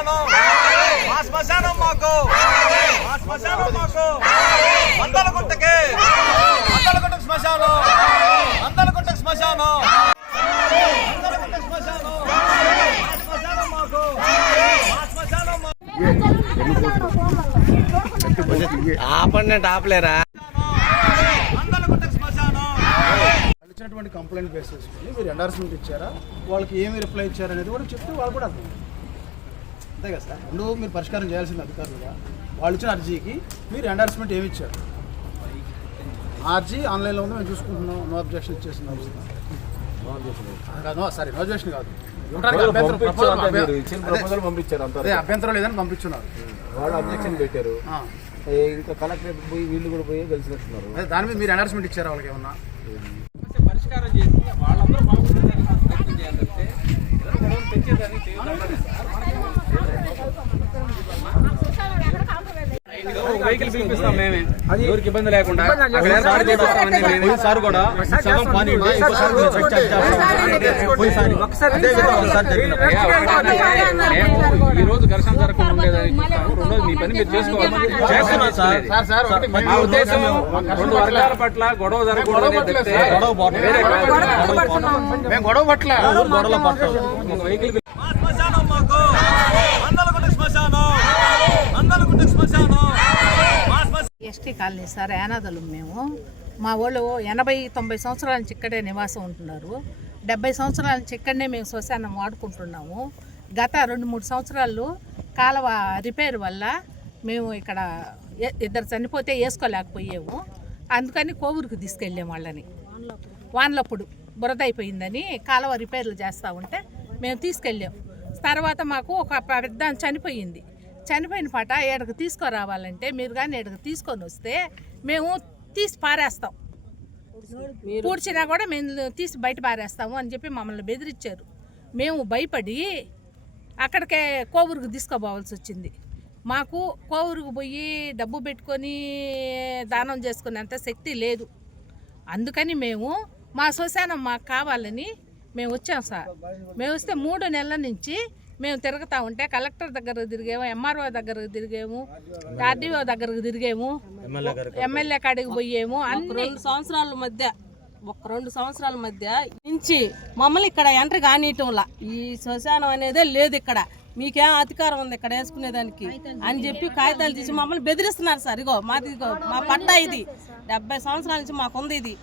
శ్మశానం. మా శ్మశానం మాకు. గుట్ట కంప్లైంట్ బేస్ చేసుకుని మీరు ఎండార్స్మెంట్ ఇచ్చారా? వాళ్ళకి ఏమి రిప్లై ఇచ్చారనేది కూడా చెప్తే వాళ్ళు కూడా అర్థం. అంతే కదా సార్? రెండు మీరు పరిష్కారం చేయాల్సింది అధికారులుగా వాళ్ళు ఇచ్చిన అర్జీకి మీరు ఎండార్స్మెంట్ ఏమి ఇచ్చారు? ఆ అర్జీ ఆన్లైన్లో ఉందో? మేము చూసుకుంటున్నాం. నో అబ్జెక్షన్ ఇచ్చేస్తున్నాం నో సారీ నో అబ్జెక్షన్ కాదు. అభ్యంతరం లేదని పంపించున్నారు. వాళ్ళు అబ్జెక్షన్ పెట్టారు. ఇంకా కలెక్టరేట్ పోయి వీళ్ళు కూడా పోయి కలిసినట్టున్నారు. దాని మీద మీరు ఎండార్స్మెంట్ ఇచ్చారా వాళ్ళకి ఏమన్నా? పరిష్కారం చేసి వాళ్ళందరూ వెహికల్ పిలిపిస్తాం మేమే ఎవరికి ఇబ్బంది లేకుండా సార్ కూడా సగం పని ఈ రోజు ఘర్షణ జరగకుండా చూస్తాము రెండోది మీ పని మీరు చేసుకోవాలి చేస్తున్నాం సార్. సార్ సార్ ఒకటి మా ఉద్దేశం రెండు వర్గాల పట్ల గొడవ జరగకూడదు గొడవ కాదు. గొడవ పట్ల వెహికల్ ఎస్టీ కాలనీ సార్ యానాదలు మేము. మా వాళ్ళు ఎనభై తొంభై సంవత్సరాల నుంచి ఇక్కడే నివాసం ఉంటున్నారు. డెబ్బై సంవత్సరాల నుంచి ఇక్కడనే మేము శ్మశానం వాడుకుంటున్నాము. గత రెండు మూడు సంవత్సరాలు కాలువ రిపేర్ వల్ల మేము ఇక్కడ ఇద్దరు చనిపోతే వేసుకోలేకపోయాము. అందుకని కోవూరుకు తీసుకెళ్ళాం వాళ్ళని. వానలప్పుడు బురద అయిపోయిందని కాలువ రిపేర్లు చేస్తూ ఉంటే మేము తీసుకెళ్ళాం. తర్వాత మాకు ఒక పెద్ద చనిపోయింది. చనిపోయిన పాట ఏడకు తీసుకురావాలంటే మీరు కానీ ఏడకు తీసుకొని వస్తే మేము తీసి పారేస్తాం. పూడ్చినా కూడా మేము తీసి బయట పారేస్తాము అని చెప్పి మమ్మల్ని బెదిరించారు. మేము భయపడి అక్కడికే కోవూరుకు తీసుకోపోవాల్సి వచ్చింది. మాకు కోవూరుకు పోయి డబ్బు పెట్టుకొని దానం చేసుకునేంత శక్తి లేదు. అందుకని మేము మా శ్మశానం మాకు కావాలని మేము వచ్చాం సార్. మేము వస్తే మూడు నెలల నుంచి మేము తిరుగుతూ ఉంటే కలెక్టర్ దగ్గరకు తిరిగాము ఎంఆర్ఓ దగ్గరకు తిరిగాము ఆర్డీఓ దగ్గరకు తిరిగాము ఎమ్మెల్యే కాడికి పోయాము అన్ని రెండు సంవత్సరాల మధ్య ఒక రెండు సంవత్సరాల మధ్య నుంచి మమ్మల్ని ఇక్కడ ఎంటర్ కానీయటంలా. ఈ శ్మశానం అనేదే లేదు ఇక్కడ. మీకేం అధికారం ఉంది ఇక్కడ వేసుకునేదానికి అని చెప్పి కాగితాలు తీసి మమ్మల్ని బెదిరిస్తున్నారు సార్. ఇగో మాది ఇగో మా పట్టా ఇది. డెబ్బై సంవత్సరాల నుంచి మాకుంది ఇది.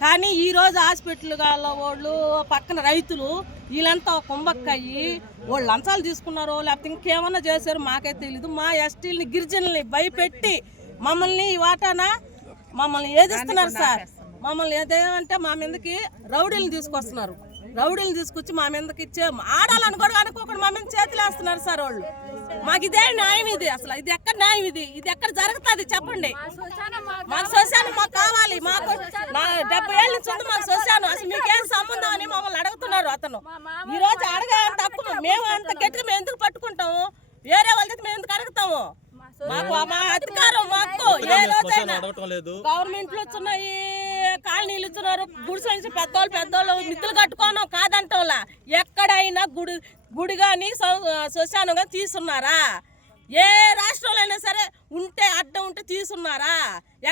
కానీ ఈ రోజు హాస్పిటల్ గాల వాళ్ళు పక్కన రైతులు వీళ్ళంతా కుంభక్కయ్యి వాళ్ళు లంచాలు తీసుకున్నారో లేకపోతే ఇంకేమన్నా చేశారో మాకైతే తెలీదు. మా ఎస్టీలని గిరిజనుల్ని భయపెట్టి మమ్మల్ని ఈ వాటాన మమ్మల్ని ఏదిస్తున్నారు సార్? మమ్మల్ని ఏదేమంటే మా మీదకి రౌడీలను తీసుకొస్తున్నారు. రౌడీలను తీసుకొచ్చి మా మీదకి ఇచ్చే ఆడాలని కూడా అనుకోకుండా మా మీద చేతులు వేస్తున్నారు సార్ వాళ్ళు. మాకు ఇదే న్యాయం ఇది అసలు. ఇది ఎక్కడ న్యాయం ఇది? ఇది ఎక్కడ జరుగుతుంది? చెప్పండి. మాకు శ్మశానం మాకు కావాలి. మాకు డెబ్బై ఏళ్ళ నుంచి మాకు శ్మశానం. అసలు మీకేం సంబంధం అని మమ్మల్ని అడుగుతున్నారు అతను. ఈ రోజు అడగా తక్కువ మేము అంత గట్టిగా మేము ఎందుకు పట్టుకుంటాము? వేరే వాళ్ళ దగ్గర మేము ఎందుకు అడుగుతాము? మాకు మా అధికారం మాకు. ఏ రోజైనా గవర్నమెంట్లు ఇస్తున్నాయి కాలనీలు ఇస్తున్నారు గుడిసె నుంచి పెద్దోళ్ళు పెద్దోళ్ళు మిత్తులు కట్టుకోను కాదంటోలా ఎక్కడైనా గుడి గుడి కానీ శ్మశానం కానీ తీసున్నారా? ఏ రాష్ట్రంలో అయినా సరే ఉంటే అడ్డం ఉంటే తీసున్నారా?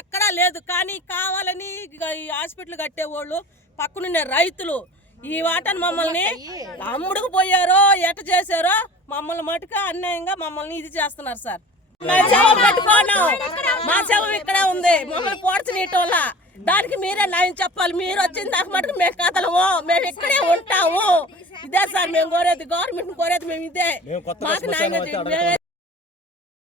ఎక్కడా లేదు. కానీ కావాలని ఈ హాస్పిటల్ కట్టేవాళ్ళు పక్కనున్న రైతులు ఈ వాటను మమ్మల్ని అమ్ముడుకు పోయారో ఎట చేశారో మమ్మల్ని మటుకు అన్యాయంగా మమ్మల్ని ఇది చేస్తున్నారు సార్. మా శవం పట్టుకోను మా శవం ఇక్కడే ఉంది. మమ్మల్ని పోడ్చనీయటం దానికి మీరే న్యాయం చెప్పాలి. మీరు వచ్చిన దాకా మటుకు మేము కదలము. మేము ఇక్కడే ఉంటాము. ఇదే సార్ మేము కోరేది గవర్నమెంట్ కోరేది మేము ఇదే మాకు. మేమే